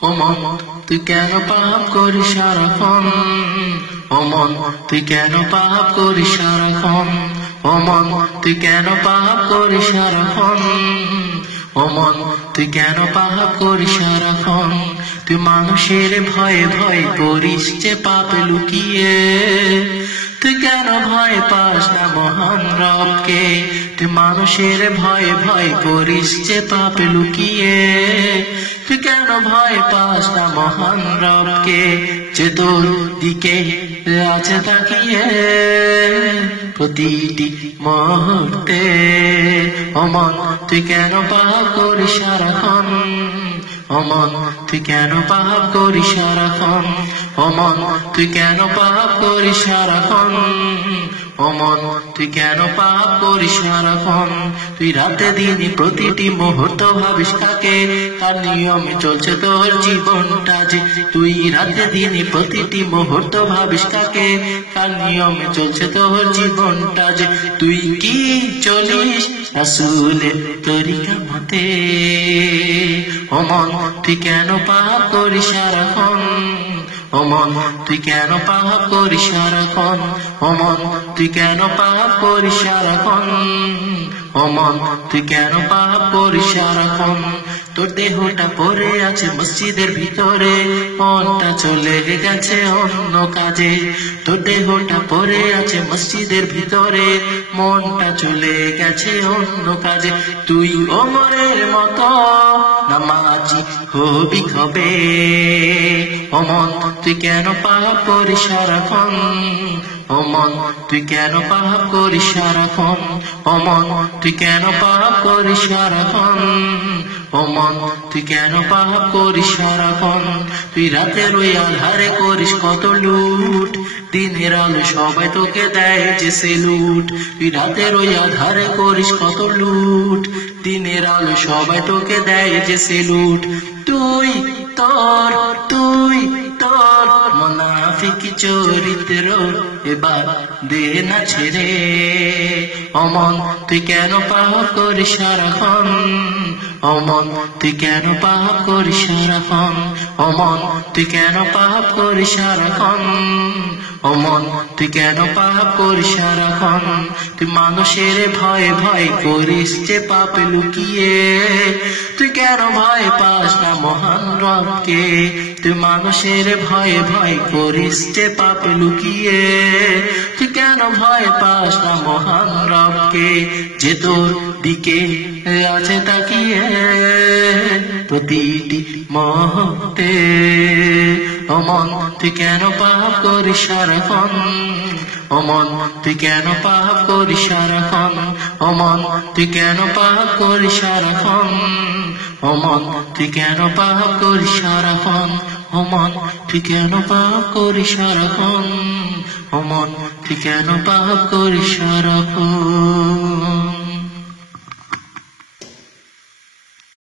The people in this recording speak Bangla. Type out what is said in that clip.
ও মন তুই কেন পাপ করিস সারাক্ষণ, ও মন তুই কেন পাপ করিস সারাক্ষণ, ও মন তুই কেন পাপ করিস সারাক্ষণ, ও মন তুই কেন পাপ করিস সারাক্ষণ। তুই মানুষের ভয়ে ভয় করিস যে পাপ লুকিয়ে, তুই কেন ভয় পাস না মহান রবকে। তুই মানুষের ভয়ে ভয় করিস যে পাপ লুকিয়ে, তুই কেন ভয় পাস না মহান রবকে, যে তোর দিকে আছে তাকিয়ে প্রতিটি মুহূর্তে। ও মন তুই কেন পাপ করিস সারাক্ষণ, ও মন তুই কেন পাপ করিস সারাক্ষণ, ও মন তুই কেন পাপ করিস সারাক্ষণ, ও মন তুই কেন পাপ করিস সারাক্ষণ। তুই রাতে দিনে প্রতিটি মুহূর্ত ভাবিস কাকে, তার নিয়মে চলছে তোর জীবনটা যে। তুই রাতে দিনে প্রতিটি মুহূর্ত ভাবিস কাকে, তার নিয়মে চলছে তোর জীবনটা যে। তুই কি চলিস রাসূলের তরিকা মতে, ও মন তুই কেন পাপ করিস সারাক্ষণ, ও মন তুই কেন পাপ করিস সারাক্ষণ, ও মন তুই কেন পাপ করিস সারাক্ষণ, ও মন তুই কেন পাপ করিস সারাক্ষণ। তোর দেহটা পড়ে আছে মসজিদের ভিতরে, মনটা চলে গেছে অন্য কাজে। তোর দেহটা পড়ে আছে মসজিদের ভিতরে, মনটা চলে গেছে অন্য কাজে। তুই ওমরের মতো নামাজি হবি কবে, ও মন তুই কেন পাপ করিস সারাক্ষণ, ও মন তুই কেন পাপ করিস সারাক্ষণ, ও মন তুই কেন পাপ করিস সারাক্ষণ, ও মন তুই কেন পাপ করিস সারাক্ষণ। তুই রাতের ওই আধারে করিস কত লুট, দিনের আলো সবাই তোকে দেয় যে সেলুট। তুই রাতের ওই আধারে করিস কত লুট, দিনের আলো সবাই তোকে দেয় যে সেলুট। তুই তোর মুনাফিক চরিত্র এবার দে না ছেড়ে, ও মন তুই কেন পাপ করিস সারাক্ষণ, ও মন তুই কেন পাপ করিস সারাক্ষণ, ও মন তুই কেন পাপ করিস সারাক্ষণ, ও মন তুই কেন পাপ করিস সারাক্ষণ। তুই মানুষের ভয়ে ভয় করিস যে পাপ লুকিয়ে, তুই কেন ভয় পাস না মহান রবকে। তুই মানুষের ভয়ে ভয় করিস যে পাপ লুকিয়ে, তুই কেন ভয় পাস না মহান রবকে, যে তোর দিকে আছে তাকিয়ে প্রতিটি মুহূর্তে। ও মন তুই কেন পাপ করিস সারাক্ষণ, ও মন তুই কেন পাপ করিস সারাক্ষণ, ও মন তুই কেন পাপ করিস সারাক্ষণ, ও মন তুই কেন পাপ করিস সারাক্ষণ, ও মন তুই কেন পাপ করিস সারাক্ষণ, ও মন তুই কেন পাপ করিস সারাক্ষণ।